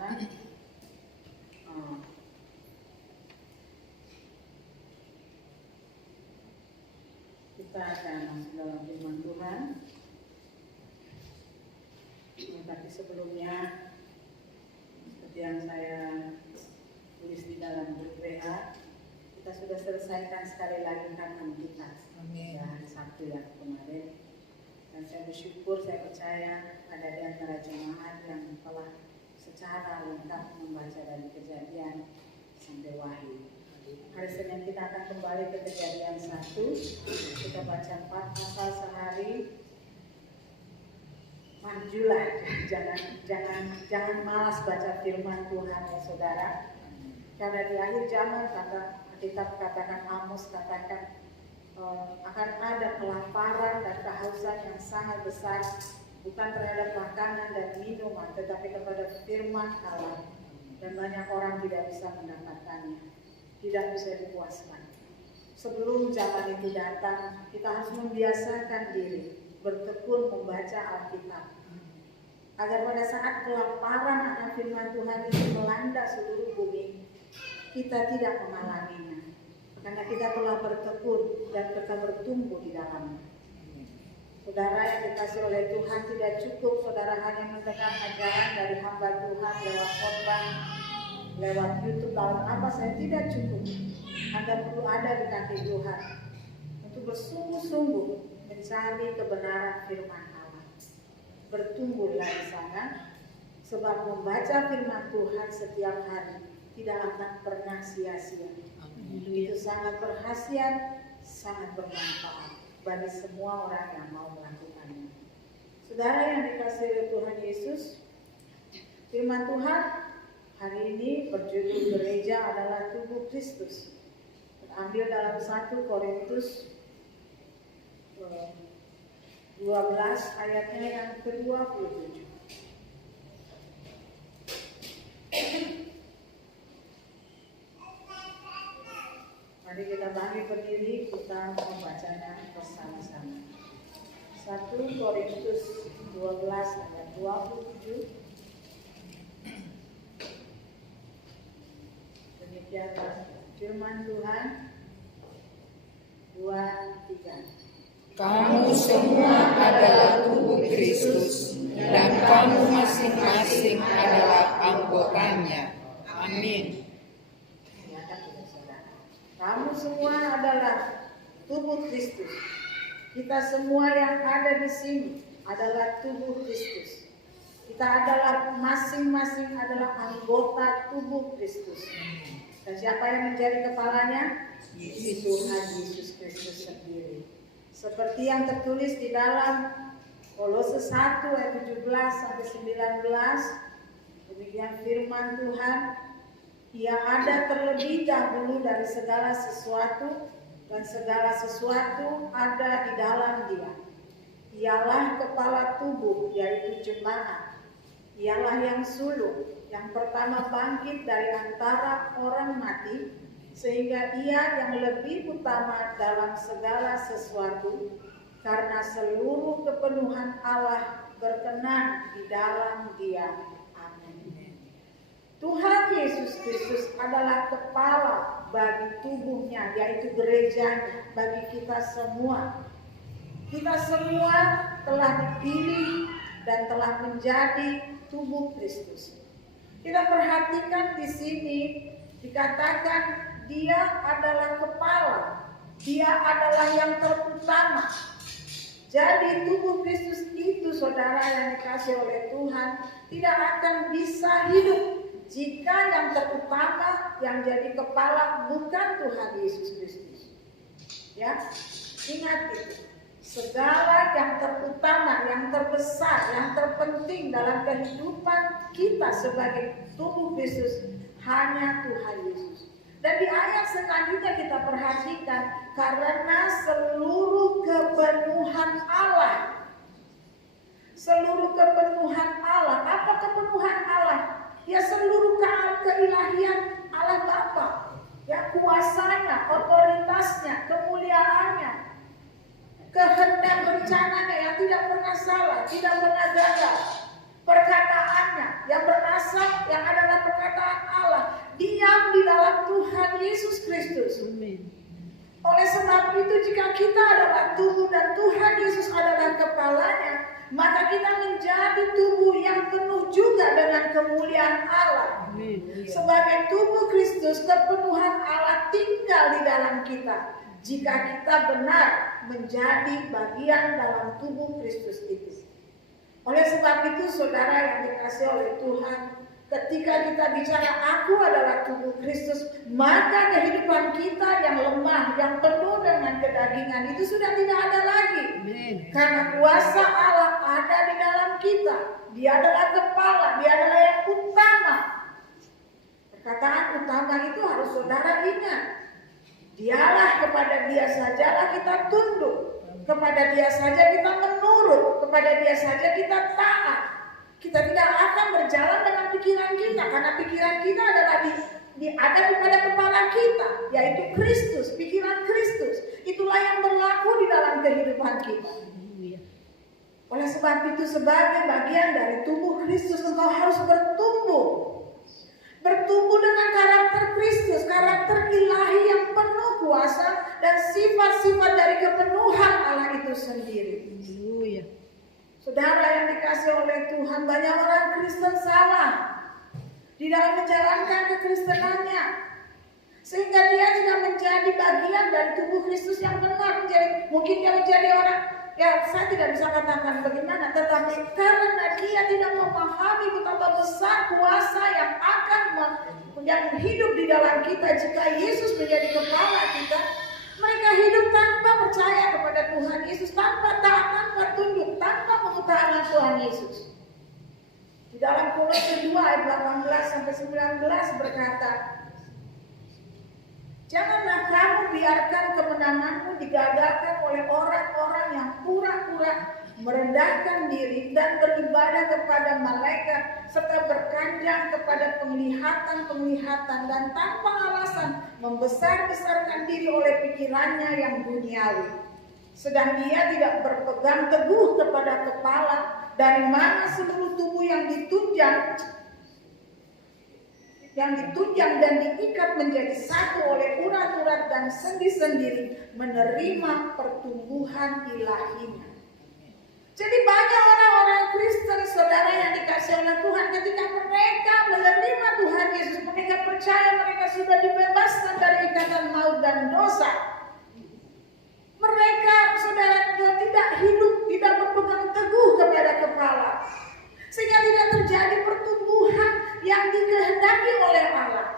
Tuhan. Kita akan masuk dalam firman Tuhan. Tapi sebelumnya, seperti yang saya tulis di dalam grup WA, kita sudah selesaikan sekali lagi KKM kita ya, hari Sabtu yang kemarin. Dan saya bersyukur, saya percaya ada di antara jemaat yang telah secara lengkap membaca dari Kejadian sampai Wahyu. Hari Senin kita akan kembali ke Kejadian 1. Kita baca 4 pasal sehari. Majulah, jangan malas baca firman Tuhan ya saudara. Karena di akhir zaman kita katakan Amos katakan akan ada kelaparan dan kehausan yang sangat besar, bukan terhadap makanan dan minuman, tetapi kepada firman Allah. Dan banyak orang tidak bisa mendapatkannya, tidak bisa dipuaskan. Sebelum zaman itu datang, kita harus membiasakan diri bertekun membaca Alkitab, agar pada saat kelaparan akan firman Tuhan itu melanda seluruh bumi, kita tidak mengalaminya, karena kita telah bertekun dan kita bertumbuh di dalamnya. Saudara yang dikasihi oleh Tuhan, tidak cukup saudara hanya mendengar ajaran dari hamba Tuhan lewat khotbah, lewat YouTube tahun apa saya, tidak cukup. Anda perlu ada di kaki Tuhan untuk bersungguh-sungguh mencari kebenaran firman Allah. Bertumbuhlah di sana, sebab membaca firman Tuhan setiap hari tidak akan pernah sia-sia. Itu sangat berkhasiat, sangat bermanfaat bagi semua orang yang mau melakukannya. Saudara yang dikasihi oleh Tuhan Yesus, firman Tuhan hari ini berjudul gereja adalah tubuh Kristus. Terambil dalam 1 Korintus 12 ayatnya yang ke-27. Mari kita bangkit berdiri, kita membacanya bersama-sama. 1 Korintus 12 ayat 27. Demikianlah firman Tuhan. 2, 3. Kamu semua adalah tubuh Kristus dan kamu masing-masing adalah anggotanya. Amin. Kamu semua adalah tubuh Kristus. Kita semua yang ada di sini adalah tubuh Kristus. Kita adalah masing-masing adalah anggota tubuh Kristus. Dan siapa yang menjadi kepalanya? Tuhan Yesus Kristus sendiri. Seperti yang tertulis di dalam Kolose 1 ayat 17 sampai 19, demikian firman Tuhan, Ia ada terlebih dahulu dari segala sesuatu, dan segala sesuatu ada di dalam Dia. Ialah kepala tubuh, yaitu jemaat. Ialah yang sulung, yang pertama bangkit dari antara orang mati, sehingga Ia yang lebih utama dalam segala sesuatu, karena seluruh kepenuhan Allah berkenan di dalam Dia. Amin. Tuhan Yesus Kristus adalah kepala bagi tubuhnya, yaitu gerejanya, bagi kita semua. Kita semua telah dipilih dan telah menjadi tubuh Kristus. Kita perhatikan di sini dikatakan Dia adalah kepala, Dia adalah yang terutama. Jadi tubuh Kristus itu, saudara yang dikasihi oleh Tuhan, tidak akan bisa hidup jika yang terutama, yang jadi kepala bukan Tuhan Yesus Kristus. Ya, ingat itu. Segala yang terutama, yang terbesar, yang terpenting dalam kehidupan kita sebagai tubuh Kristus hanya Tuhan Yesus. Dan di ayat selanjutnya kita perhatikan, karena seluruh kepenuhan Allah. Seluruh kepenuhan Allah. Apa kepenuhan Allah? Ya seluruh keilahian Allah Bapa. Ya kuasanya, otoritasnya, kemuliaannya, kehendak rencananya yang tidak pernah salah, tidak pernah gagal. Perkataannya yang berasal kuasa yang adalah perkataan Allah diam di dalam Tuhan Yesus Kristus. Oleh sebab itu jika kita adalah tubuh dan Tuhan Yesus adalah kepalanya, maka kita menjadi tubuh yang penuh juga dengan kemuliaan Allah. Sebagai tubuh Kristus, kepenuhan Allah tinggal di dalam kita. Jika kita benar menjadi bagian dalam tubuh Kristus itu. Oleh sebab itu saudara yang dikasihi oleh Tuhan, ketika kita bicara aku adalah tubuh Kristus, maka kehidupan kita yang lemah, yang penuh dengan kedagingan itu sudah tidak ada lagi. Karena kuasa Allah ada di dalam kita. Dia adalah kepala, dia adalah yang utama. Perkataan utama itu harus saudara ingat. Dialah, kepada dia sajalah kita tunduk, kepada dia saja kita menurut, kepada dia saja kita taat. Kita tidak akan berjalan dengan pikiran kita, karena pikiran kita adalah ada pada kepala kita, yaitu Kristus, pikiran Kristus. Itulah yang berlaku di dalam kehidupan kita. Oleh sebab itu sebagai bagian dari tubuh Kristus, engkau harus bertumbuh. Bertumbuh dengan karakter Kristus, karakter ilahi yang penuh kuasa dan sifat-sifat dari kepenuhan Allah itu sendiri. Saudara yang dikasihi oleh Tuhan, banyak orang Kristen salah di dalam menjalankan kekristenannya, sehingga dia tidak menjadi bagian dari tubuh Kristus yang benar. Mungkin dia menjadi orang, ya saya tidak bisa katakan bagaimana, tetapi karena dia tidak memahami betapa besar kuasa yang akan hidup di dalam kita jika Yesus menjadi kepala kita, mereka hidup tanpa percaya kepada Tuhan Yesus, tanpa taat, tanpa tunduk, tanpa mengutamakan Tuhan Yesus. Di dalam Kolose 2 ayat 18 sampai 19 berkata, janganlah kamu biarkan kemenanganmu digagalkan oleh orang-orang yang pura-pura merendahkan diri dan beribadah kepada malaikat serta berkanjang kepada penglihatan-penglihatan dan tanpa alasan membesar-besarkan diri oleh pikirannya yang duniawi. Sedang dia tidak berpegang teguh kepada kepala, dari mana seluruh tubuh yang ditunjang dan diikat menjadi satu oleh urat-urat dan sendi-sendi menerima pertumbuhan ilahinya. Jadi banyak orang-orang Kristen saudara yang dikasihi oleh Tuhan, ketika mereka menerima Tuhan Yesus, mereka percaya mereka sudah dibebaskan dari ikatan maut dan dosa. Mereka saudara tidak hidup, tidak berpegang teguh kepada kepala, sehingga tidak terjadi pertumbuhan yang dikehendaki oleh Allah.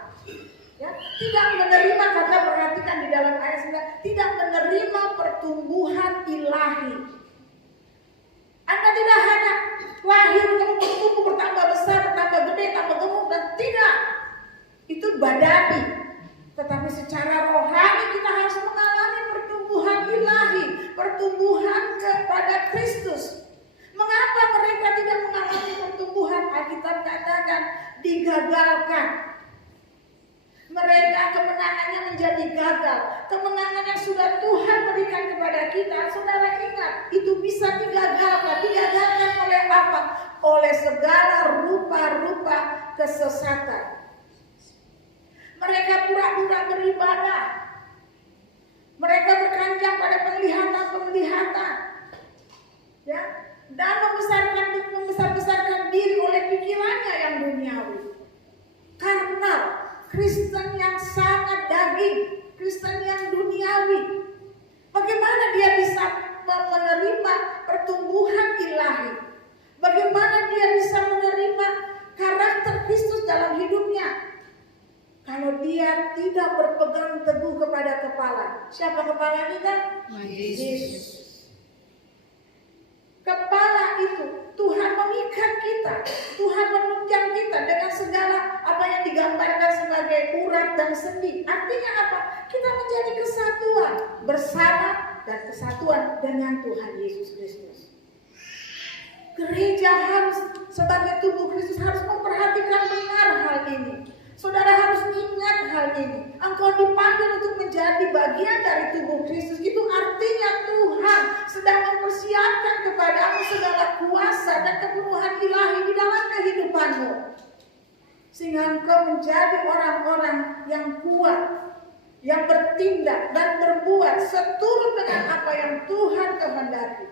Ya, tidak menerima, kata perhatikan di dalam ayat 9, tidak menerima pertumbuhan ilahi. Anda tidak hanya lahir kamu bertumbuh, bertambah besar, bertambah gede, tambah gemuk, dan tidak. Itu badani. Tetapi secara rohani kita harus mengalami pertumbuhan ilahi, pertumbuhan kepada Kristus. Mengapa mereka tidak mengalami pertumbuhan? Alkitab katakan digagalkan. Mereka kemenangannya menjadi gagal. Kemenangan yang sudah Tuhan berikan kepada kita, saudara ingat, itu bisa digagalkan. Digagalkan oleh apa? Oleh segala rupa-rupa kesesatan. Mereka pura-pura beribadah. Mereka berkanjang pada penglihatan-penglihatan. Ya, dan membesar-besarkan diri oleh pikirannya yang duniawi. Karena Kristen yang sangat daging, Kristen yang duniawi, bagaimana dia bisa menerima pertumbuhan ilahi? Bagaimana dia bisa menerima karakter Kristus dalam hidupnya? Kalau dia tidak berpegang teguh kepada kepala. Siapa kepala kita? Yesus. Kepala itu Tuhan mengikat kita, Tuhan menunjang kita dengan segala apa yang digambarkan sebagai urat dan sendi. Artinya apa? Kita menjadi kesatuan bersama dan kesatuan dengan Tuhan Yesus Kristus. Gereja harus sebagai tubuh Kristus harus memperhatikan benar hal ini. Saudara harus ingat hal ini. Engkau dipanggil untuk menjadi bagian dari tubuh Kristus. Itu artinya Tuhan sedang mempersiapkan kepadamu segala kuasa dan kepenuhan ilahi di dalam kehidupanmu. Sehingga engkau menjadi orang-orang yang kuat, yang bertindak dan berbuat seturut dengan apa yang Tuhan kehendaki.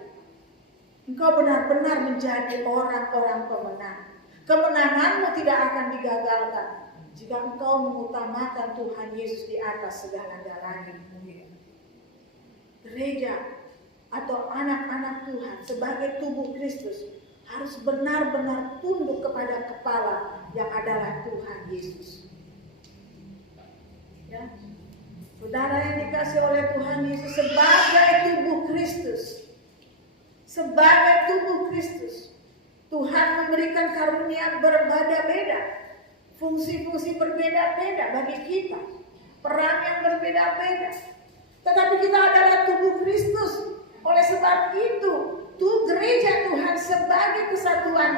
Engkau benar-benar menjadi orang-orang pemenang. Kemenanganmu tidak akan digagalkan jika engkau mengutamakan Tuhan Yesus di atas segala-galanya. Gereja atau anak-anak Tuhan sebagai tubuh Kristus harus benar-benar tunduk kepada kepala yang adalah Tuhan Yesus. Ya. Saudara yang dikasih oleh Tuhan Yesus sebagai tubuh Kristus, sebagai tubuh Kristus, Tuhan memberikan karunia berbeda-beda, fungsi-fungsi berbeda-beda bagi kita, peran yang berbeda-beda. Tetapi kita adalah tubuh Kristus. Oleh sebab itu, gereja Tuhan sebagai kesatuan,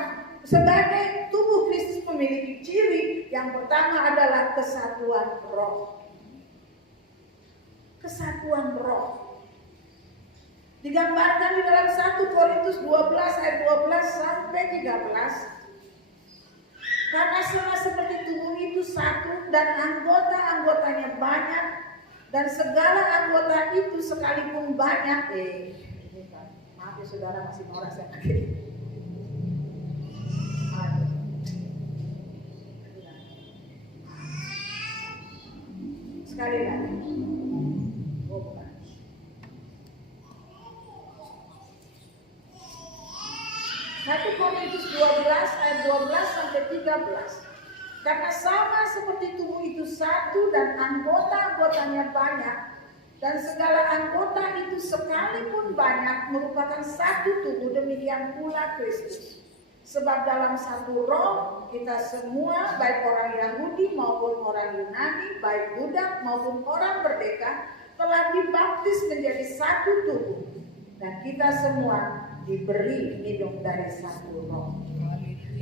sebagai tubuh Kristus memiliki ciri. Yang pertama adalah kesatuan roh. Kesatuan roh digambarkan di dalam 1 Korintus 12 ayat 12 sampai 13. Karena sama seperti tubuh itu satu dan anggota-anggotanya banyak, dan segala anggota itu sekalipun banyak, maaf ya saudara, masih norak saya pakai. Sekali lagi. 1 Korintus 12 ayat 12 sampai 13. Karena sama seperti tubuh itu satu dan anggota-anggotanya banyak, dan segala anggota itu sekalipun banyak merupakan satu tubuh, demikian pula Kristus. Sebab dalam satu roh kita semua, baik orang Yahudi maupun orang Yunani, baik budak maupun orang merdeka, telah dibaptis menjadi satu tubuh, dan kita semua diberi minum dari satu roh.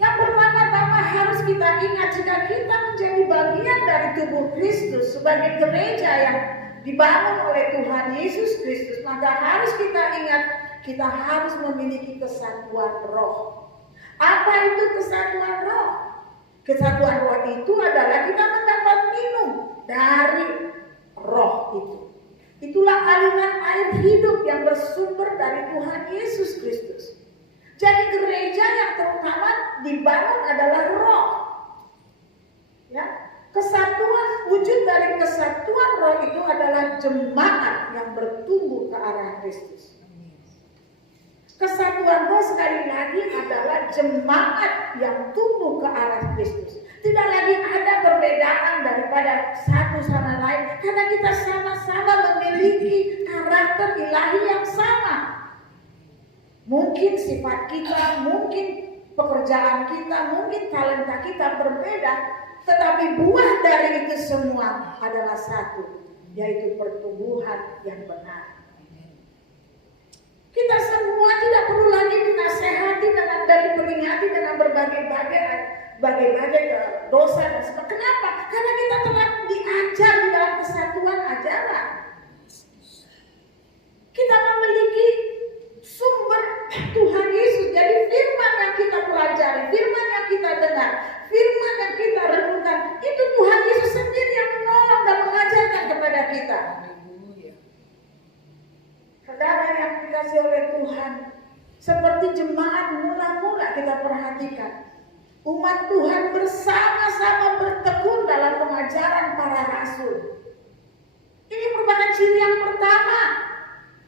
Yang pertama-tama harus kita ingat, jika kita menjadi bagian dari tubuh Kristus sebagai gereja yang dibangun oleh Tuhan Yesus Kristus, maka harus kita ingat, kita harus memiliki kesatuan roh. Apa itu kesatuan roh? Kesatuan roh itu adalah kita mendapat minum dari roh itu. Itulah aliran air hidup yang bersumber dari Tuhan Yesus Kristus. Jadi gereja yang terutama dibangun adalah roh. Ya, kesatuan, wujud dari kesatuan roh itu adalah jemaat yang bertumbuh ke arah Kristus. Kesatuan roh sekali lagi adalah jemaat yang tumbuh ke arah Kristus. Tidak lagi ada perbedaan daripada satu sama lain, karena kita sama-sama memiliki karakter ilahi yang sama. Mungkin sifat kita, mungkin pekerjaan kita, mungkin talenta kita berbeda, tetapi buah dari itu semua adalah satu, yaitu pertumbuhan yang benar. Kita semua tidak perlu lagi dinasehati dan diperingati dengan berbagai dosa dan sebagainya. Kenapa? Karena kita telah diajar di dalam kesatuan ajaran. Kita memiliki sumber Tuhan Yesus. Jadi firman yang kita pelajari, firman yang kita dengar, firman yang kita renungkan, itu Tuhan Yesus sendiri yang menolong dan mengajarkan kepada kita. Saudara yang dikasih oleh Tuhan, seperti jemaat mula-mula kita perhatikan, umat Tuhan bersama-sama bertekun dalam pengajaran para rasul. Ini merupakan ciri yang pertama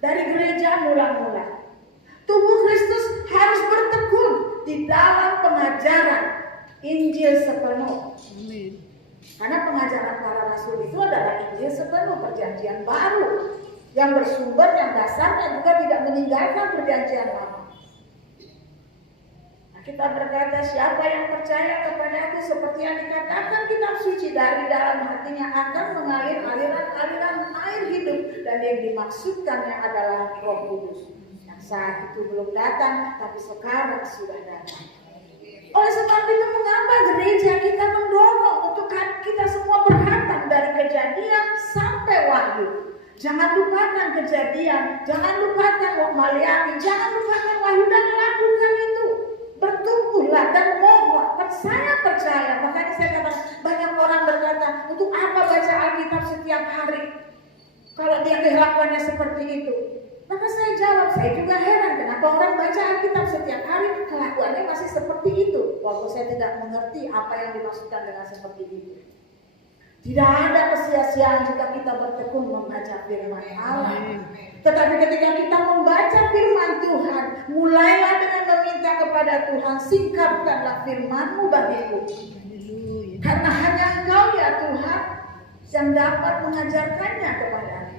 dari gereja mula-mula. Tubuh Kristus harus bertekun di dalam pengajaran Injil sepenuh. Karena pengajaran para rasul itu adalah Injil sepenuh, perjanjian baru, yang bersumber, yang dasarnya juga tidak meninggalkan perjanjian lama. Nah, kita berkata, siapa yang percaya kepada aku, seperti yang dikatakan kitab suci, dari dalam hatinya akan mengalir aliran-aliran air hidup, dan yang dimaksudkannya adalah Roh Kudus. Saat itu belum datang, tapi sekarang sudah datang. Oleh sebab itu, mengapa gereja kita mendorong untuk kita semua berhatam dari Kejadian sampai Wahyu? Jangan lupakan Kejadian, jangan lupakan Maliaki, jangan lupakan Wahyu, dan lakukan itu. Bertumbuhlah dan mohon. Saya percaya, makanya saya katakan Kalau dia kelakuannya seperti itu. Maka saya jawab, saya juga heran kenapa orang baca Alkitab setiap hari kelakuannya masih seperti itu. Walaupun saya tidak mengerti apa yang dimaksudkan dengan seperti itu. Tidak ada kesia-siaan jika kita bertekun membaca firman Allah. Tetapi ketika kita membaca firman Tuhan, mulailah dengan meminta kepada Tuhan, singkapkanlah firman-Mu bagiku. Karena hanya Engkau ya Tuhan yang dapat mengajarkannya kepada aku.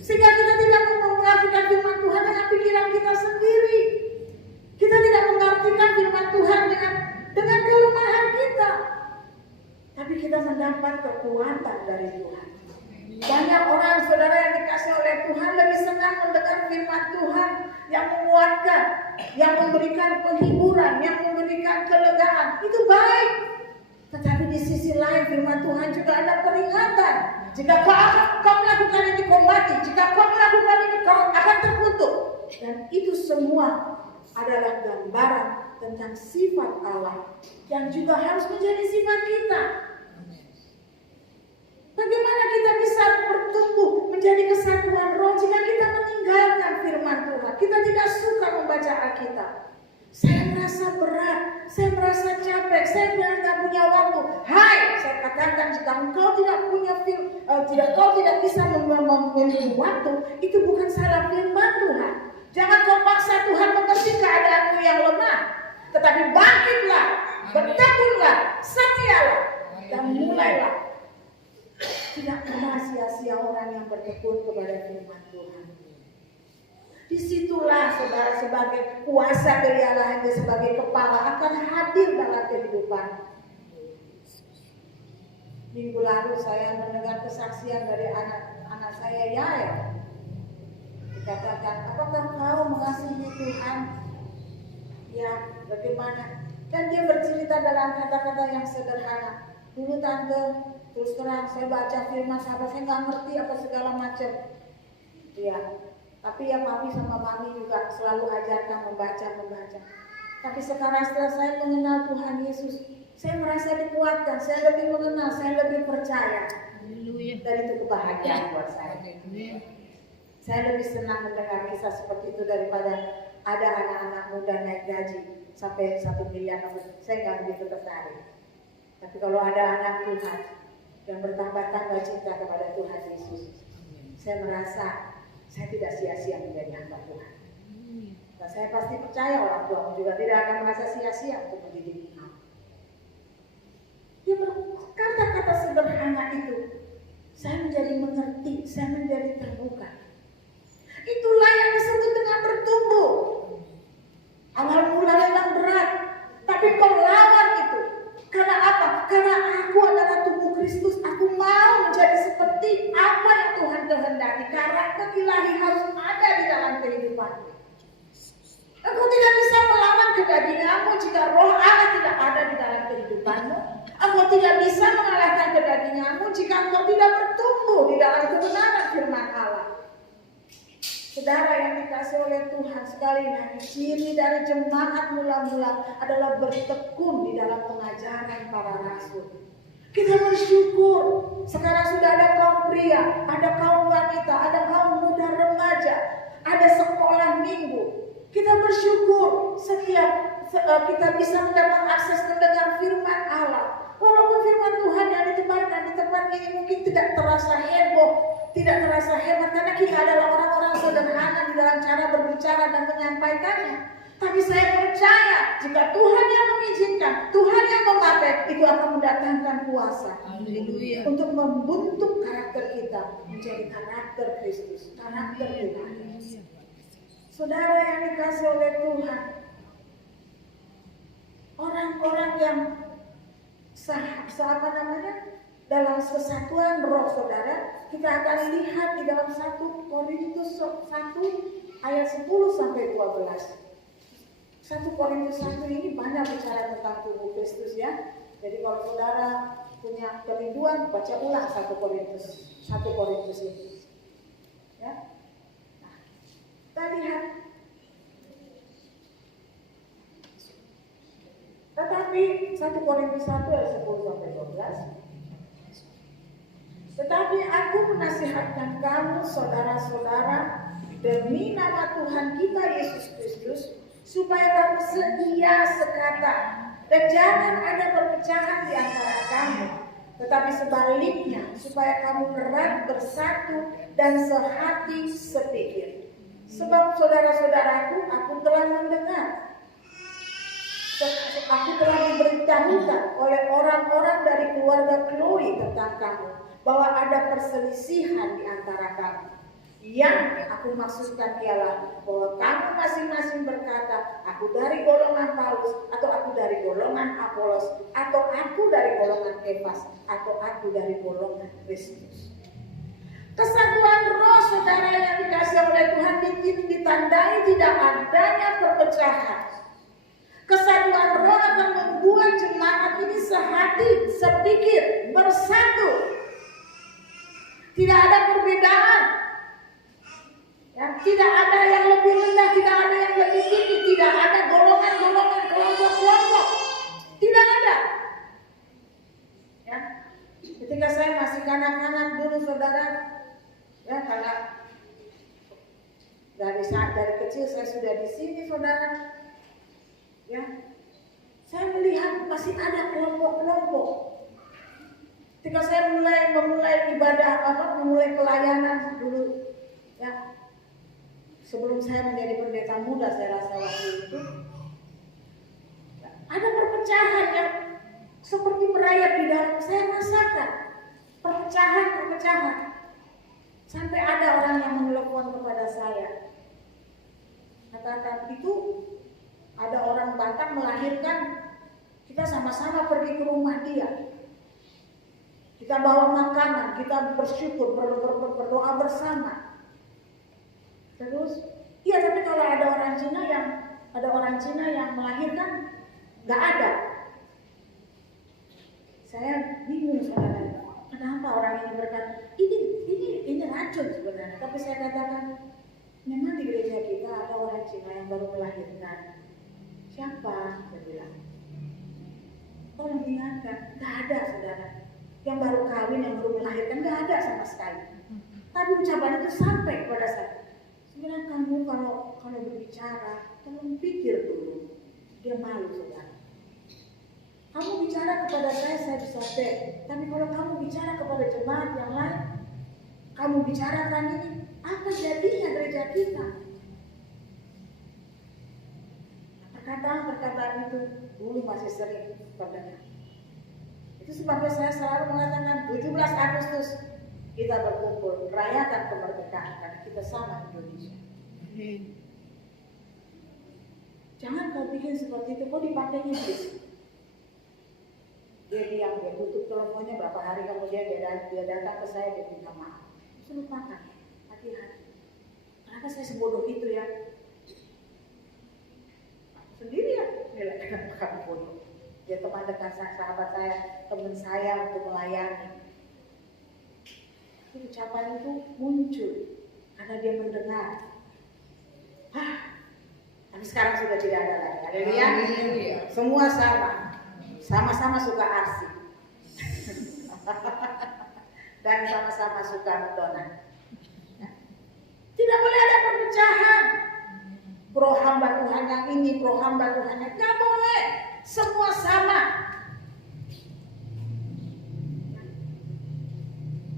Sehingga kita tidak mengartikan firman Tuhan dengan pikiran kita sendiri. Kita tidak mengartikan firman Tuhan dengan kelemahan kita. Tapi kita mendapat kekuatan dari Tuhan. Banyak orang saudara yang dikasih oleh Tuhan lebih senang mendengar firman Tuhan yang menguatkan, yang memberikan penghiburan, yang memberikan kelegaan. Itu baik. Tetapi di sisi lain firman Tuhan juga ada peringatan. Jika kau melakukan ini kau mati, jika kau melakukan ini kau akan terkutuk. Dan itu semua adalah gambaran tentang sifat Allah yang juga harus menjadi sifat kita. Bagaimana kita bisa bertumbuh menjadi kesatuan roh jika kita meninggalkan firman Tuhan? Kita tidak suka membaca Alkitab. Saya merasa berat, saya merasa capek, saya tidak punya waktu. Hai, saya katakan jika engkau tidak bisa memiliki waktu, itu bukan salah firman Tuhan. Jangan kau paksa Tuhan mengerti keadaanmu yang lemah. Tetapi bangkitlah, bertekunlah, setialah, dan mulailah. Tidak pernah sia-sia orang yang bertekun kepada firman Tuhan. Disitulah saudara sebagai kuasa keilahian sebagai kepala akan hadir dalam kehidupan. Minggu lalu saya mendengar kesaksian dari anak saya Yael. Dikatakan, apakah kau mengasihi Tuhan? Ya, bagaimana? Dan dia bercerita dalam kata-kata yang sederhana. Dulu tante, terus terang saya baca firman sahabat, saya nggak ngerti apa segala macam. Ya, tapi ya papi sama mami juga selalu ajarkan membaca. Tapi sekarang setelah saya mengenal Tuhan Yesus, saya merasa dikuatkan, saya lebih mengenal, saya lebih percaya. Dan itu kebahagiaan buat saya. Saya lebih senang mendengar kisah seperti itu daripada ada anak-anak muda naik gaji sampai 1 miliar. Saya nggak begitu tertarik. Tapi kalau ada anak Tuhan yang bertambah-tambah cinta kepada Tuhan Yesus, saya merasa saya tidak sia-sia menjadi hamba Tuhan. Dan saya pasti percaya orang tua juga tidak akan merasa sia-sia untuk mendidik kamu. Dia berkata-kata sederhana itu, saya menjadi mengerti, saya menjadi terbuka. Itulah yang disebut dengan bertumbuh. Awal mula memang berat, tapi kau lawan itu. Karena apa? Karena aku adalah tubuh Kristus. Aku mau menjadi seperti apa yang Tuhan kehendaki. Karakter ilahi harus ada di dalam kehidupanmu. Aku tidak bisa melawan kedaginganmu jika roh Allah tidak ada di dalam kehidupanmu. Aku tidak bisa mengalahkan kedaginganmu jika engkau tidak bertumbuh di dalam kebenaran firman Allah. Saudara yang dikasih oleh Tuhan, sekali lagi ciri dari jemaat mula-mula adalah bertekun di dalam pengajaran para rasul. Kita bersyukur sekarang sudah ada kaum pria, ada kaum wanita, ada kaum muda remaja, ada sekolah minggu. Kita bersyukur setiap kita bisa mendapat akses mendengar firman Allah. Walaupun firman Tuhan yang ditebarkan di tempat ini mungkin tidak terasa heboh, tidak terasa hebat karena kita adalah orang-orang sederhana di dalam cara berbicara dan menyampaikannya. Tapi saya percaya jika Tuhan yang mengizinkan, Tuhan yang memakai, itu akan mendatangkan kuasa. Haleluya. Untuk membentuk karakter kita menjadi karakter Kristus, karakter Tuhan. Saudara yang dikasih oleh Tuhan, orang-orang yang dalam kesatuan roh saudara, kita akan lihat di dalam 1 Korintus 1 ayat 10 sampai 12. 1 Korintus 1 ini banyak bicara tentang tubuh Kristus ya. Jadi kalau saudara punya kerinduan, baca ulang 1 Korintus ini. Ya. Nah, kita lihat. Tetapi 1 Korintus 1 ayat 10 sampai 12. Tetapi aku menasihatkan kamu saudara-saudara demi nama Tuhan kita Yesus Kristus, supaya kamu setia sekata dan jangan ada perpecahan di antara kamu, tetapi sebaliknya supaya kamu erat bersatu dan sehati sepikir. Sebab saudara-saudaraku, aku telah mendengar, aku telah diberitahukan oleh orang-orang dari keluarga Chloe tentang kamu, bahwa ada perselisihan di antara kamu. Yang aku maksudkan ialah bahwa kamu masing-masing berkata, aku dari golongan Paulus, atau aku dari golongan Apolos, atau aku dari golongan Kefas, atau aku dari golongan Kristus. Kesatuan roh saudara yang dikasih oleh Tuhan ditandai tidak adanya perpecahan. Kesatuan roh akan membuat jemaat ini sehati, sepikir, bersatu. Tidak ada perbedaan. Ya, tidak ada yang lebih rendah, tidak ada yang lebih tinggi, tidak ada golongan-golongan, kelompok-kelompok. Tidak ada. Ya. Ketika saya masih kanak-kanak dulu saudara, ya karena dari kecil saya sudah di sini saudara. Ya, saya melihat masih ada kelompok-kelompok. Ketika saya memulai ibadah memulai pelayanan dulu, ya sebelum saya menjadi pendeta muda, saya rasa waktu itu ada perpecahan yang seperti merayap di dalam saya rasakan perpecahan. Sampai ada orang yang menelpon kepada saya, katakan itu ada orang Batak melahirkan, kita sama-sama pergi ke rumah dia. Kita bawa makanan, kita bersyukur, berdoa bersama. Terus, iya tapi kalau ada orang Cina yang melahirkan, nggak ada. Saya bingung saudara, kenapa orang ini berkata, ini racun sebenarnya. Tapi saya katakan, memang di gereja kita ada orang Cina yang baru melahirkan. Siapa? Saya bilang. Tolong ingatkan, nggak ada saudara. Yang baru kawin, yang baru melahirkan, nggak ada sama sekali. Tapi ucapan itu sampai kepada saya. Sebenarnya kamu kalau berbicara, tolong pikir dulu. Dia malu saudara. Kamu bicara kepada saya bisa fair. Tapi kalau kamu bicara kepada jemaat yang lain, kamu bicarakan ini, apa jadinya gereja kita? Perkataan itu dulu masih sering terdengar. Itu sebabnya saya selalu mengatakan 17 Agustus kita berkumpul merayakan kemerdekaan karena kita sama Indonesia. Jangan kau bikin seperti itu, kau dipakai iblis. Dia diam, dia tutup teleponnya, berapa hari kemudian dia datang ke saya, dia minta maaf. Saya lupakan, hati-hati. Kenapa saya sebodoh itu ya? Sendiri ya, dia kamu bodoh. Dia teman dekat saya, sahabat saya, teman saya untuk melayani. Itu ucapan itu muncul karena dia mendengar. Tapi sekarang sudah tidak ada lagi. Haleluya. Semua sama-sama suka arsip dan sama-sama suka mendonan. Tidak boleh ada perpecahan. Pro hamba Tuhan yang ini, pro hamba Tuhan yang tidak boleh. Semua sama.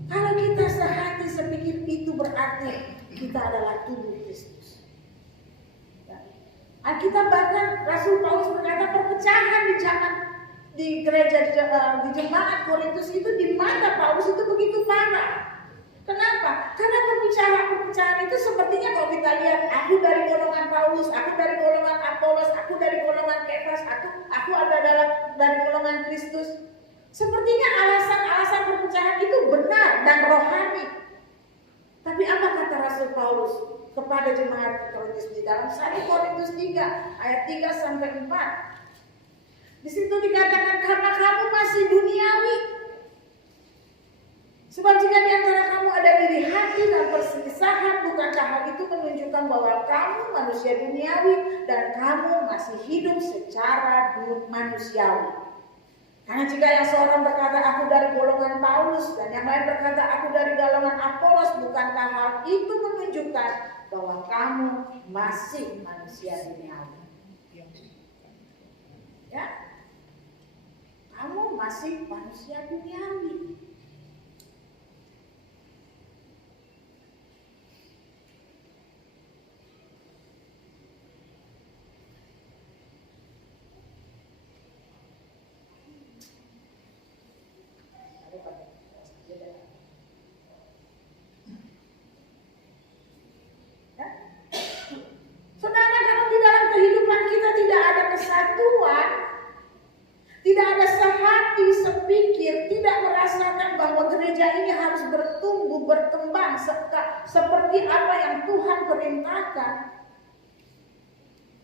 Kalau kita sehati sepikir, itu berarti kita adalah tubuh Kristus. Alkitab bahkan Rasul Paulus berkata perpecahan di gereja di jemaat Korintus itu di mata Paulus itu begitu parah. Kenapa? Karena perpecahan itu sepertinya kalau kita lihat, aku dari golongan Paulus, aku dari golongan Apolos, aku dari golongan Kefas, aku ada dari golongan Kristus. Sepertinya alasan-alasan perpecahan itu benar dan rohani. Tapi apa kata Rasul Paulus kepada jemaat Korintus di dalam 1 Korintus 3 ayat 3 sampai 4? Di situ dikatakan karena kamu masih duniawi. Sebab jika di antara kamu ada iri hati dan perselisihan, bukankah hal itu menunjukkan bahwa kamu manusia duniawi dan kamu masih hidup secara manusiawi? Karena jika yang seorang berkata aku dari golongan Paulus dan yang lain berkata aku dari golongan Apolos, bukankah hal itu menunjukkan bahwa kamu masih manusia duniawi? Ya, kamu masih manusia duniawi. Saudara, kalau di dalam kehidupan kita tidak ada kesatuan, tidak ada sehati, sepikir, tidak merasakan bahwa gereja ini harus bertumbuh, berkembang seperti apa yang Tuhan perintahkan.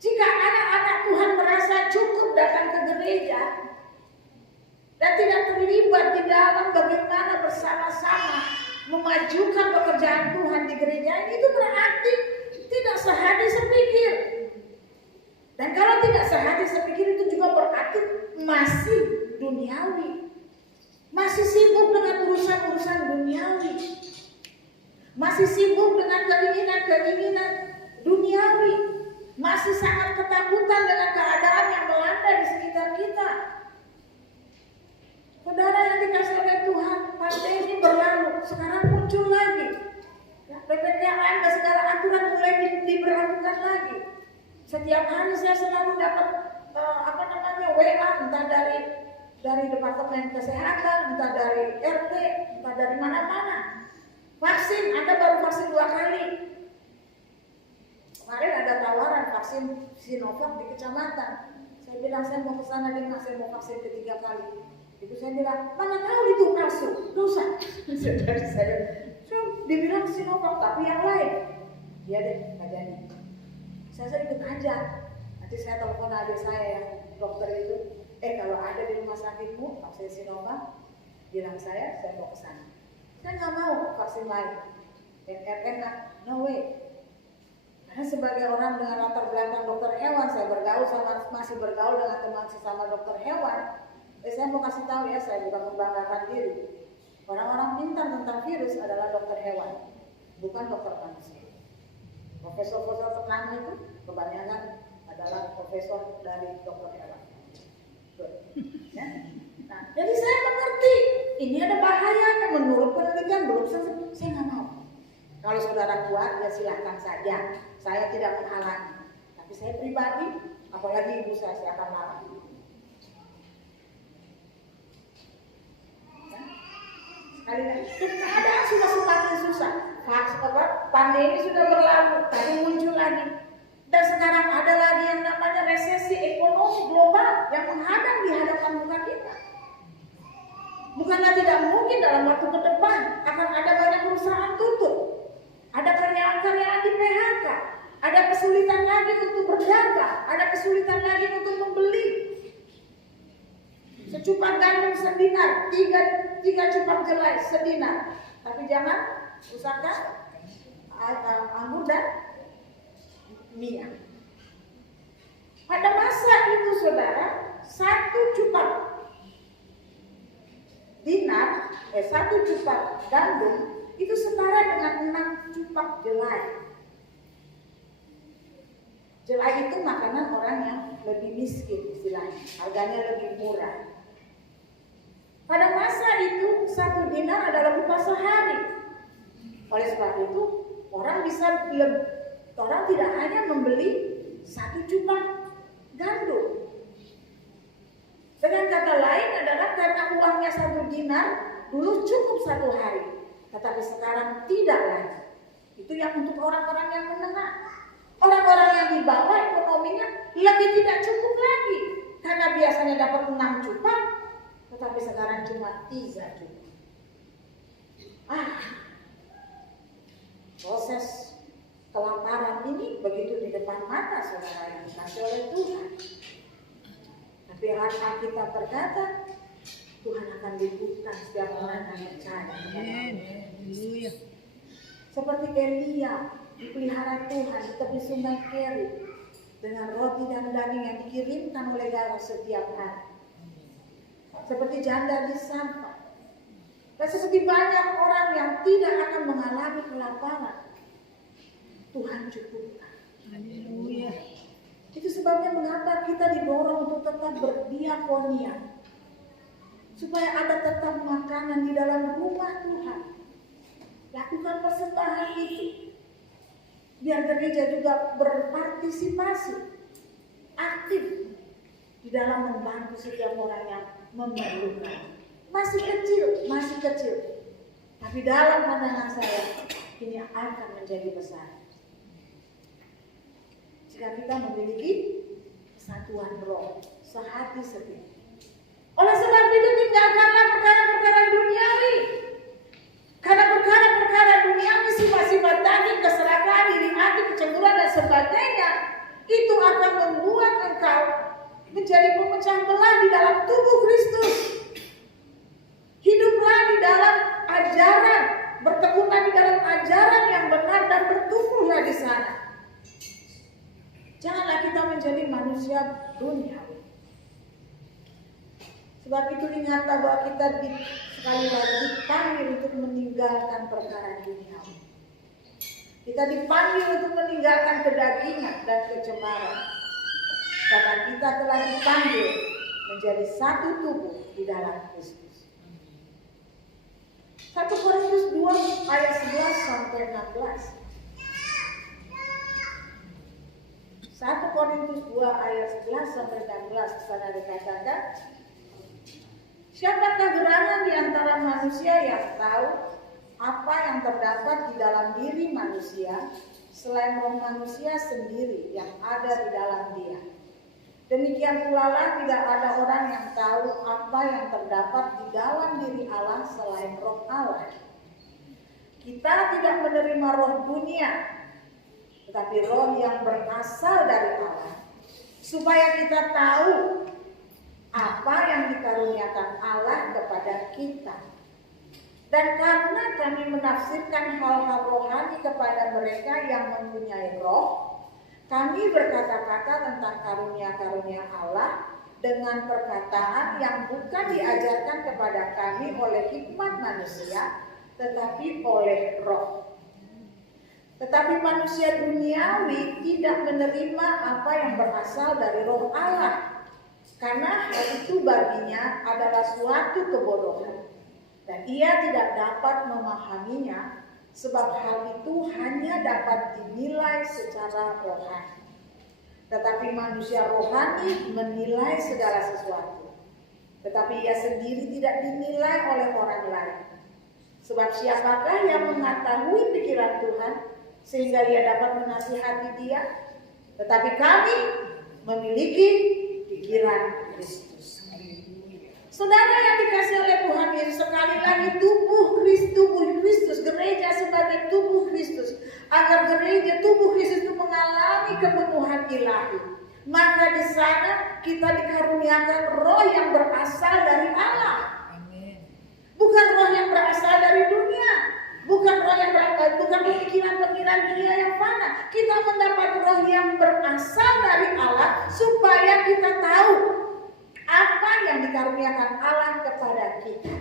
Jika anak-anak Tuhan merasa cukup datang ke gereja dan tidak terlibat di dalam bagaimana bersama-sama memajukan pekerjaan Tuhan di gereja ini, itu berarti tidak sehati sepikir. Dan kalau tidak sehati sepikir itu juga berarti masih duniawi. Masih sibuk dengan urusan-urusan duniawi. Masih sibuk dengan keinginan-keinginan duniawi. Masih sangat ketakutan dengan keadaan yang melanda di sekitar kita. Saudara yang dikasih oleh Tuhan, pandemi berlalu, sekarang muncul lagi. PPKM dan segala aturan mulai diberlakukan lagi. Setiap hari saya selalu dapat WA, entah dari Departemen Kesehatan, entah dari RT, entah dari mana-mana. Vaksin, Anda baru vaksin 2 kali. Kemarin ada tawaran vaksin Sinovac di kecamatan. Saya bilang saya mau ke sana dengan saya mau vaksin ketiga kali. Itu saya bilang, mana tahu itu palsu, dosa. Saudara saya dibilang Sinovac tapi yang lain. Iya deh, nggak jadi. Saya ikut aja. Nanti saya telepon adik saya yang dokter itu. Kalau ada di rumah sakitmu vaksin Sinovac, bilang saya mau ke sana. Saya nggak mau vaksin lain. RNA, no way. Karena sebagai orang dengan latar belakang dokter hewan, saya masih bergaul dengan teman sesama dokter hewan. Saya mau kasih tahu ya, saya bukan membanggakan diri. Orang-orang pintar tentang virus adalah dokter hewan, bukan dokter manusia. Profesor-profesor ternama itu kebanyakan adalah profesor dari dokter hewan. Ya? Nah, jadi saya mengerti ini ada bahayanya menurut penelitian belum selesai. Saya nggak mau. Kalau saudara kuat ya silahkan saja. Saya tidak menghalangi. Tapi saya pribadi, apalagi ibu saya akan larang. Sekali lagi, keadaan sudah semakin susah. Pandemi sudah berlalu, tadi muncul lagi. Dan sekarang ada lagi yang namanya resesi ekonomi global yang menghadang di hadapan muka kita. Bukanlah tidak mungkin dalam waktu ke depan akan ada banyak perusahaan tutup. Ada karyawan-karyawan di PHK. Ada kesulitan lagi untuk berdagang. Ada kesulitan lagi untuk membeli. Secupak gandum sedinar, tiga cupak jelai sedinar. Tapi jangan usahakan anggur dan minyak. Pada masa itu saudara, satu cupak gandum itu setara dengan 6 cupak jelai. Jelai itu makanan orang yang lebih miskin istilahnya, harganya lebih murah. Pada masa itu 1 dinar adalah upah sehari. Oleh sebab itu orang tidak hanya membeli 1 cupak gandum. Dengan kata lain adalah karena uangnya 1 dinar dulu cukup 1 hari, tetapi sekarang tidak lagi. Itu yang untuk orang-orang yang menengah. Orang-orang yang di bawah ekonominya lebih tidak cukup lagi, karena biasanya dapat 6 cupak, tetapi sekarang cuma 3 cupak. Proses kelaparan ini begitu di depan mata saudara yang dikasih oleh Tuhan. Tapi Alkitab berkata, Tuhan akan liputan setiap orang yang percaya. Seperti Elia dipelihara Tuhan di tepi sungai Kerit dengan roti dan daging yang dikirimkan oleh darah setiap hari. seperti janda di Sarfat. Dan seperti banyak orang yang tidak akan mengalami kelaparan, Tuhan cukupkan. Haleluya. Itu sebabnya mengapa kita didorong untuk tetap berdiakonia, supaya ada tetap makanan di dalam rumah Tuhan. Lakukan persembahan itu, biar gereja juga berpartisipasi aktif di dalam membantu setiap orang yang memerlukan. Masih kecil, tapi dalam pandangan saya ini akan menjadi besar jika kita memiliki kesatuan roh, sehati sepikir. Oleh sebab itu tinggalkanlah perkara-perkara duniawi, karena perkara-perkara duniawi, sifat-sifat daging, keserakahan, iri hati, kecemburuan dan sebagainya, itu akan membuat engkau menjadi pemecah belah di dalam tubuh Kristus. Hiduplah di dalam ajaran, bertekunlah di dalam ajaran yang benar dan bertumbuhlah di sana. Janganlah kita menjadi manusia duniawi. Sebab itu ingatlah bahwa kita sekali lagi dipanggil untuk meninggalkan perkara duniawi. Kita dipanggil untuk meninggalkan kedagingan dan kecemaran. Karena kita telah dipanggil menjadi satu tubuh di dalam Kristus. 1 Korintus 2 ayat 11 sampai 16. 1 Korintus 2 ayat 11 sampai 16 di sana dikatakan, siapakah gerangan di antara manusia yang tahu apa yang terdapat di dalam diri manusia selain roh manusia sendiri yang ada di dalam dia? Demikian pula lah tidak ada orang yang tahu apa yang terdapat di dalam diri Allah selain roh Allah. Kita tidak menerima roh dunia, tetapi roh yang berasal dari Allah, supaya kita tahu apa yang dikaruniakan Allah kepada kita. Dan karena kami menafsirkan hal-hal rohani kepada mereka yang mempunyai roh, kami berkata-kata tentang karunia-karunia Allah dengan perkataan yang bukan diajarkan kepada kami oleh hikmat manusia, tetapi oleh roh. Tetapi manusia duniawi tidak menerima apa yang berasal dari roh Allah, karena hal itu baginya adalah suatu kebodohan, dan ia tidak dapat memahaminya, sebab hal itu hanya dapat dinilai secara rohani. Tetapi manusia rohani menilai segala sesuatu, tetapi ia sendiri tidak dinilai oleh orang lain. Sebab siapakah yang mengetahui pikiran Tuhan sehingga ia dapat menasihati dia? Tetapi kami memiliki pikiran Kristus. Saudara yang dikasihi oleh Tuhan Yesus, sekali lagi tubuh Kristus, gereja sebagai tubuh Kristus, agar gereja tubuh Kristus itu mengalami kepenuhan ilahi. Maka di sana kita dikaruniakan roh yang berasal dari Allah. Bukan roh yang berasal dari dunia, bukan roh yang bukan pemikiran-pemikiran dunia yang fana. Kita mendapat roh yang berasal dari Allah supaya kita tahu apa yang dikaruniakan Allah kepada kita.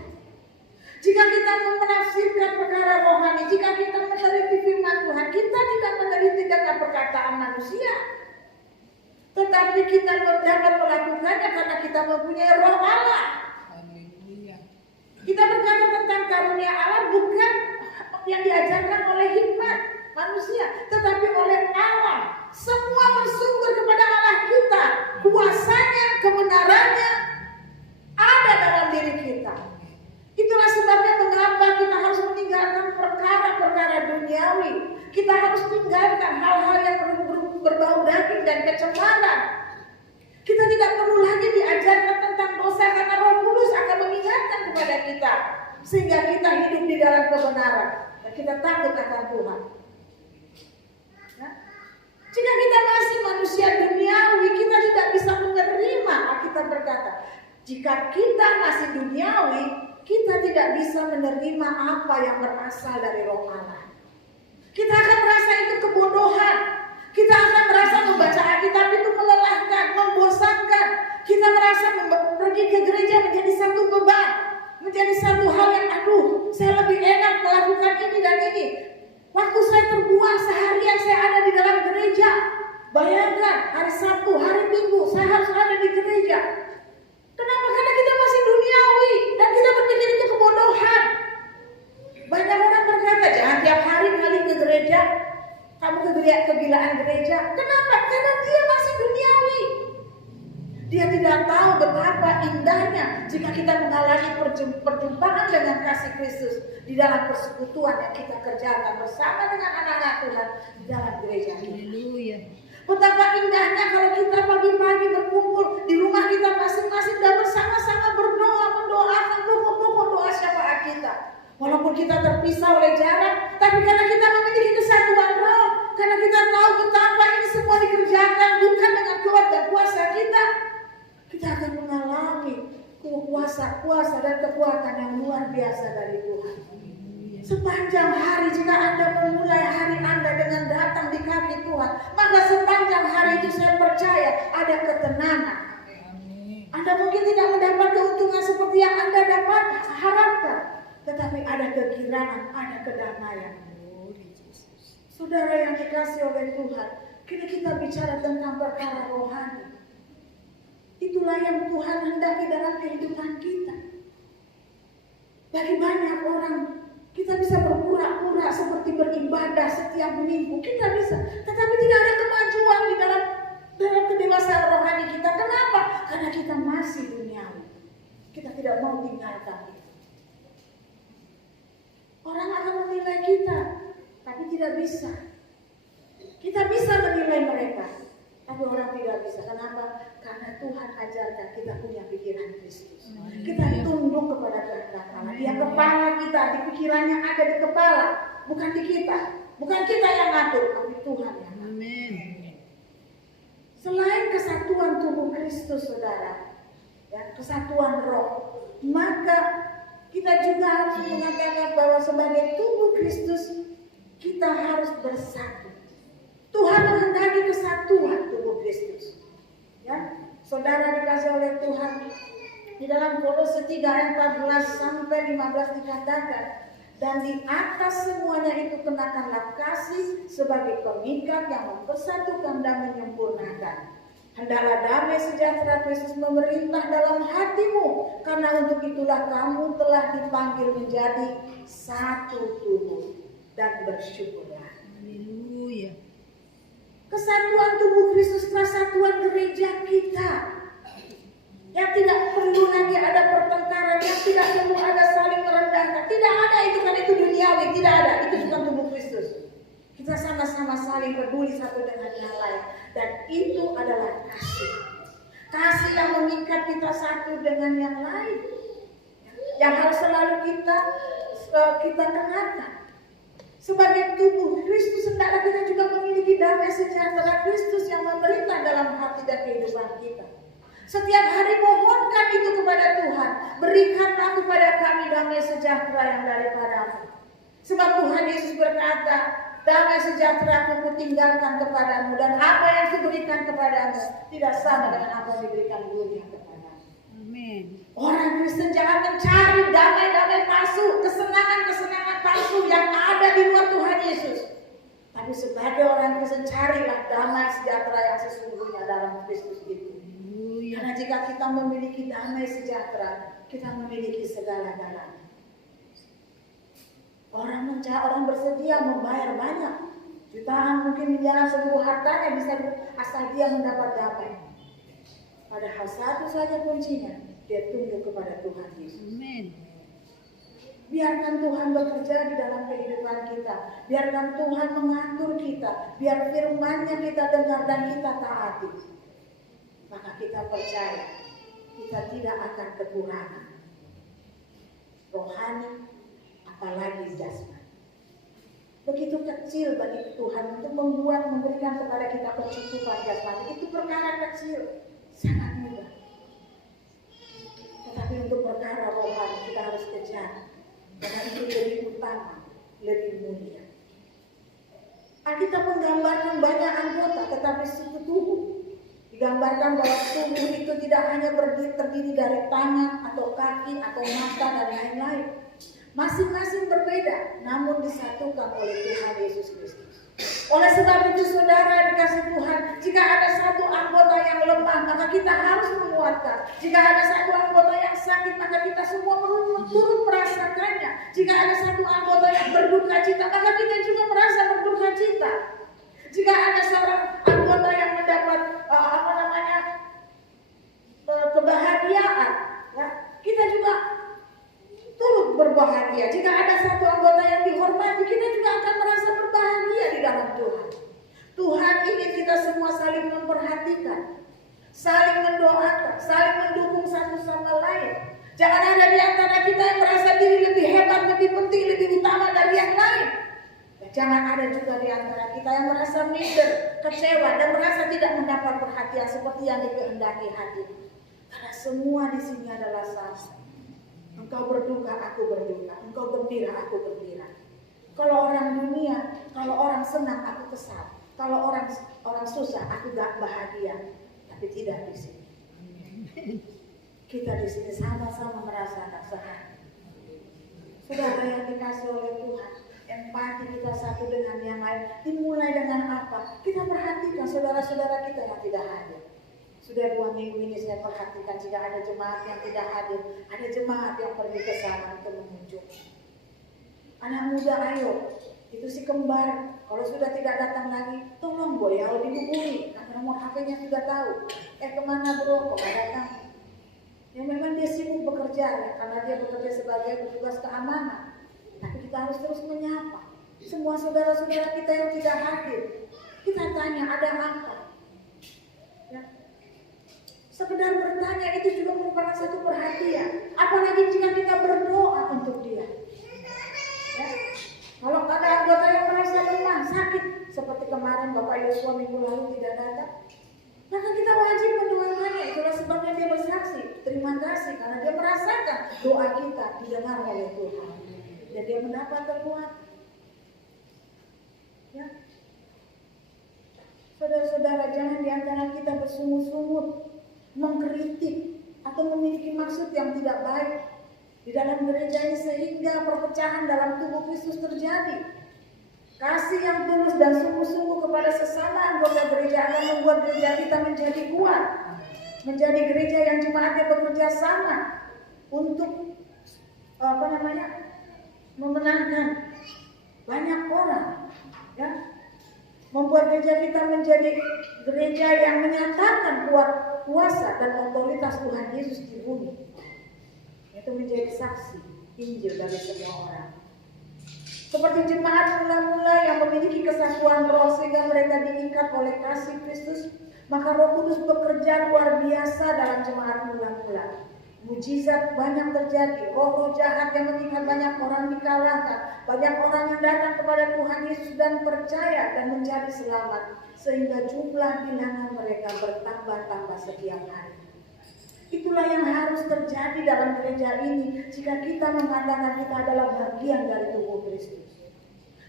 Jika kita menafsirkan perkara rohani, jika kita meneliti firman Tuhan, kita tidak meneliti dengan perkataan manusia, tetapi kita dapat melakukannya karena kita mempunyai roh Allah. Kita berkata tentang karunia Allah bukan yang diajarkan oleh hikmat manusia, tetapi oleh Allah. Semua bersumber kepada Allah kita. Kuasanya, kebenarannya ada dalam diri kita. Itulah sebabnya mengapa kita harus meninggalkan perkara-perkara duniawi. Kita harus tinggalkan hal-hal yang berbau daging dan kecemaran. Kita tidak perlu lagi diajarkan tentang dosa, karena Roh Kudus akan mengingatkan kepada kita, sehingga kita hidup di dalam kebenaran dan kita takut akan Tuhan. Jika kita masih manusia duniawi, kita tidak bisa menerima. Alkitab berkata, jika kita masih duniawi, kita tidak bisa menerima apa yang berasal dari roh Allah. Kita akan merasa itu kebodohan. Kita akan merasa membaca Alkitab itu melelahkan, membosankan. Kita merasa pergi ke gereja menjadi satu beban, menjadi satu hal yang saya lebih enak melakukan ini dan ini. Waktu saya terbuang seharian saya ada di dalam gereja. Bayangkan hari Sabtu, hari Minggu saya harus ada di gereja. Kenapa? Karena kita masih duniawi dan kita berpikir itu kebodohan. Banyak orang berkata, jangan tiap hari kali ke gereja, kamu kegilaan gereja. Kenapa? Karena dia masih duniawi. Dia tidak tahu betapa indahnya jika kita mengalami perjumpaan dengan kasih Kristus di dalam persekutuan yang kita kerjakan bersama dengan anak-anak Tuhan di dalam gereja ini. Haleluya. Betapa indahnya kalau kita pagi-pagi berkumpul di rumah kita masing-masing dan bersama-sama berdoa, mendoakan pokok-pokok doa syafaat kita. Walaupun kita terpisah oleh jarak, tapi karena kita memiliki kesatuan roh, karena kita tahu betapa ini semua dikerjakan bukan dengan kuat dan kuasa kita, kita akan mengalami kuasa dan kekuatan yang luar biasa dari Tuhan. Sepanjang hari jika Anda memulai hari Anda dengan datang di kaki Tuhan, maka sepanjang hari itu saya percaya ada ketenangan. Anda mungkin tidak mendapat keuntungan seperti yang Anda dapat harapkan, tetapi ada kegirangan, ada kedamaian. Saudara yang dikasih oleh Tuhan, kini kita bicara tentang perkara rohani. Itulah yang Tuhan hendaki dalam kehidupan kita. Bagi banyak orang, kita bisa berpura-pura seperti beribadah setiap minggu, kita bisa, tetapi tidak ada kemajuan di dalam kedewasaan rohani kita. Kenapa? Karena kita masih duniawi. Kita tidak mau tinggalkan itu. Orang akan menilai kita, tapi tidak bisa. Kita bisa menilai mereka, tapi orang tidak bisa. Kenapa? Karena Tuhan ajarkan kita punya pikiran Kristus. Kita tunduk kepada kehendak Allah. Dia kepala kita, di pikirannya ada di kepala, bukan di kita. Bukan kita yang ngatur, tapi Tuhan yang ngatur. Amin. Selain kesatuan tubuh Kristus, saudara, ya, kesatuan roh, maka kita juga harus mengatakan bahwa sebagai tubuh Kristus kita harus bersatu. Tuhan menghendaki kesatuan tubuh Kristus. Ya, saudara dikasih oleh Tuhan, di dalam Kolose 3 ayat 14 sampai 15 dikatakan, dan di atas semuanya itu kenakanlah kasih sebagai pengikat yang mempersatukan dan menyempurnakan. Hendaklah damai sejahtera Kristus memerintah dalam hatimu, karena untuk itulah kamu telah dipanggil menjadi satu tubuh, dan bersyukurlah. Haleluya. Kesatuan tubuh Kristus, kesatuan gereja kita, yang tidak perlu lagi ada pertengkaran, yang tidak perlu ada saling merendahkan. Tidak ada itu, kan itu duniawi, tidak ada. Itu bukan tubuh Kristus. Kita sama-sama saling peduli satu dengan yang lain, dan itu adalah kasih. Kasih yang mengikat kita satu dengan yang lain, yang harus selalu kita kenakan. Sebagai tubuh Kristus, hendaklah kita juga memiliki damai sejahtera Kristus yang memerintah dalam hati dan kehidupan kita. Setiap hari mohonkan itu kepada Tuhan. Berikanlah kepada kami damai sejahtera yang daripada-Mu. Sebab Tuhan Yesus berkata, damai sejahtera Ku tinggalkan kepadamu, dan apa yang Kuberikan kepadamu tidak sama dengan apa yang diberikan dunia kepadamu. Amin. Orang Kristen jangan mencari damai-damai palsu, kesenangan-kesenangan palsu yang ada di luar Tuhan Yesus. Tapi sebagai orang Kristen, carilah damai sejahtera yang sesungguhnya dalam Kristus itu. Karena jika kita memiliki damai sejahtera, kita memiliki segala-galanya. Orang bersedia membayar banyak, jutaan mungkin miliaran seluruh hartanya bisa asal dia mendapat damai. Padahal satu saja kuncinya, dia tunduk kepada Tuhan Yesus. Amin. Biarkan Tuhan bekerja di dalam kehidupan kita. Biarkan Tuhan mengatur kita. Biar firman-Nya kita dengar dan kita taati. Maka kita percaya kita tidak akan kekurangan rohani, apalagi jasmani. Begitu kecil bagi Tuhan untuk memberikan kepada kita pencukupan jasmani. Itu perkara kecil, sangat mudah. Tetapi untuk perkara rohani kita harus kejar, karena itu lebih utama, lebih mulia. Alkitab menggambarkan banyak anggota, tetapi satu tubuh. Digambarkan bahwa tubuh itu tidak hanya terdiri dari tangan atau kaki atau mata dan lain-lain. Masing-masing berbeda, namun disatukan oleh Tuhan Yesus Kristus. Oleh sebab itu saudara dikasih Tuhan, jika ada satu anggota yang lemah, maka kita harus menguatkan. Jika ada satu anggota yang sakit, maka kita semua turut merasakannya. Jika ada satu anggota yang berduka cita, maka kita juga merasa berduka cita. Jika ada seorang anggota yang mendapat kebahagiaan, ya, kita juga turut berbahagia. Jika ada satu anggota yang dihormati, kita juga akan merasa berbahagia di dalam Tuhan. Tuhan ingin kita semua saling memperhatikan, saling mendoakan, saling mendukung satu sama lain. Jangan ada di antara kita yang merasa diri lebih hebat, lebih penting, lebih utama dari yang lain. Dan jangan ada juga di antara kita yang merasa minder, kecewa, dan merasa tidak mendapat perhatian seperti yang dikehendaki hati. Karena semua di sini adalah sama. Engkau berduka, aku berduka. Engkau gembira, aku gembira. Kalau orang dunia, kalau orang senang, aku kesal. Kalau orang susah, aku gak bahagia. Tapi tidak di sini. Kita di sini sama-sama merasakan sehari. Saudara yang dikasih oleh Tuhan, empati kita satu dengan yang lain. Dimulai dengan apa? Kita perhatikan saudara-saudara kita yang tidak hadir. Sudah 2 minggu ini saya perhatikan jika ada jemaat yang tidak hadir, ada jemaat yang pergi ke sana untuk mengunjung. Anak muda ayo, itu si kembar, kalau sudah tidak datang lagi, tolong boy, ya dihubungi, karena nomor HP-nya sudah tahu. Kemana bro, kok gak datang? Ya memang dia sibuk bekerja, ya, karena dia bekerja sebagai petugas keamanan. Tapi kita harus terus menyapa semua saudara-saudara kita yang tidak hadir. Kita tanya, ada apa? Ya. Sekedar bertanya itu juga merupakan satu perhatian. Apalagi jika kita berdoa untuk dia. Ya. Kalau ada anggota yang merasa lemah, sakit, seperti kemarin Bapak Yosua minggu lalu tidak datang, maka kita wajib mendoakannya. Itulah sebabnya dia bersaksi. Terima kasih karena dia merasakan doa kita didengar oleh Tuhan. Dan dia mendapat kekuatan. Ya. Saudara-saudara, jangan di antara kita bersungut-sungut, mengkritik atau memiliki maksud yang tidak baik di dalam gereja ini sehingga perpecahan dalam tubuh Kristus terjadi. Kasih yang tulus dan sungguh-sungguh kepada sesama anggota gereja akan membuat gereja kita menjadi kuat, menjadi gereja yang jemaatnya bekerja sama untuk memenangkan banyak orang, ya. Membuat gereja kita menjadi gereja yang menyatakan kuasa dan otoritas Tuhan Yesus di bumi. Itu menjadi saksi Injil bagi semua orang. Seperti jemaat mula-mula yang memiliki kesatuan roh sehingga mereka diikat oleh kasih Kristus, maka Roh Kudus bekerja luar biasa dalam jemaat mula-mula. Mujizat banyak terjadi, roh-roh jahat yang mengikat banyak orang dikalahkan, banyak orang yang datang kepada Tuhan Yesus dan percaya dan menjadi selamat, sehingga jumlah bilangan mereka bertambah-tambah setiap hari. Itulah yang harus terjadi dalam gereja ini jika kita mengatakan kita adalah bagian dari tubuh Kristus.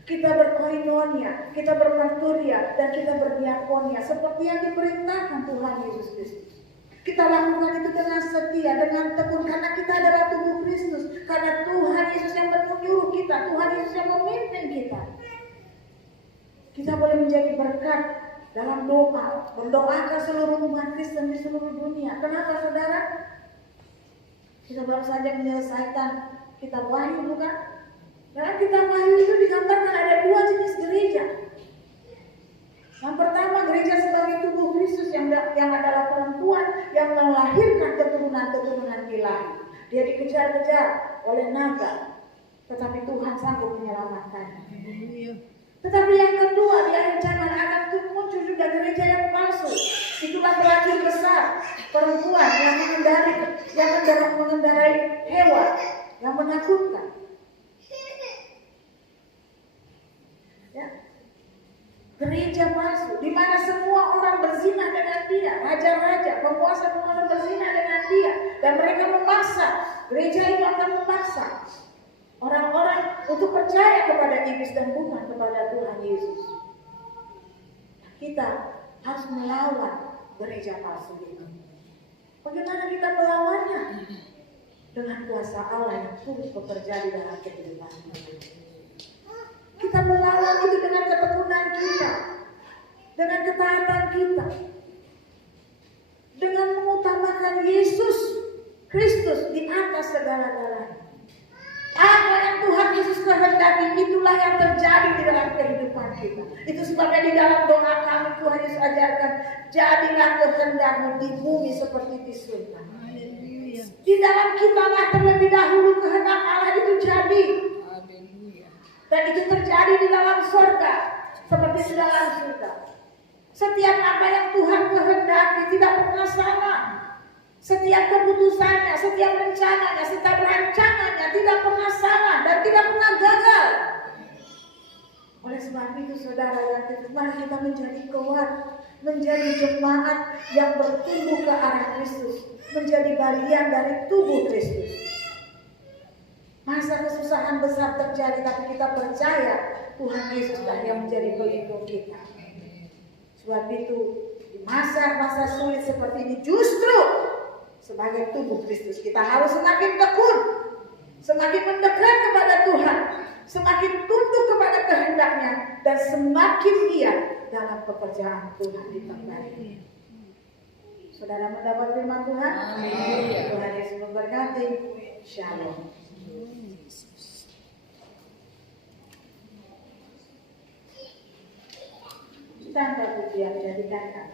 Kita berkoinonia, kita bermarturia, dan kita berdiakonia seperti yang diperintahkan Tuhan Yesus Kristus. Kita lakukan itu dengan setia, dengan tekun, karena kita adalah tubuh Kristus. Karena Tuhan Yesus yang menyuruh kita, Tuhan Yesus yang memimpin kita. Kita boleh menjadi berkat dalam doa, mendoakan seluruh umat Kristen di seluruh dunia. Kenapa saudara? Kita baru saja menyelesaikan kitab Wahyu, bukan? Dalam kitab Wahyu itu digambarkan ada 2 jenis gereja. Yang pertama, gereja sebagai tubuh Kristus yang adalah perempuan yang melahirkan keturunan-keturunan ilahi. Dia dikejar-kejar oleh naga, tetapi Tuhan sanggup menyelamatkannya. Tetapi yang kedua, di akhir zaman akan muncul juga gereja yang palsu. Itulah pelacur besar, perempuan yang mengendarai hewan, yang menakutkan. Ya. Gereja palsu, di mana semua orang berzina dengan dia, raja-raja, penguasa-penguasa berzina dengan dia, dan mereka memaksa, gereja itu akan memaksa orang-orang untuk percaya kepada iblis dan bukan kepada Tuhan Yesus. kita harus melawan gereja palsu itu. Bagaimana kita melawannya? Dengan kuasa Allah yang turut bekerja di dalam kehidupan kita. Kita melawan itu dengan ketekunan kita, dengan ketaatan kita, dengan mengutamakan Yesus Kristus di atas segala-galanya. Apa yang Tuhan Yesus kehendaki, itulah yang terjadi di dalam kehidupan kita. Itu sebabnya di dalam doa kami Tuhan Yesus ajarkan, jadilah kehendakmu di bumi seperti di surga. Haleluya. Di dalam kita lah terlebih dahulu kehendak Allah itu jadi. Haleluya. Dan itu terjadi di dalam surga seperti di dalam surga. Setiap apa yang Tuhan kehendaki tidak pernah salah. Setiap keputusannya, setiap rencananya, setiap rancangannya tidak pernah salah dan tidak pernah gagal. Oleh sebab itu saudara yang kekasih, mari kita menjadi kuat, menjadi jemaat yang bertumbuh ke arah Kristus, menjadi bagian dari tubuh Kristus. Masa kesusahan besar terjadi, tapi kita percaya Tuhan Yesuslah yang menjadi pelindung kita. Sebab itu di masa-masa sulit seperti ini, justru sebagai tubuh Kristus kita harus semakin tekun, semakin mendekat kepada Tuhan, semakin tunduk kepada kehendaknya, dan semakin giat dalam pekerjaan Tuhan di tempat ini. Saudara mendapat firman Tuhan? Amin. Tuhan Yesus memberkati. Shalom. Tanda pujian jadikan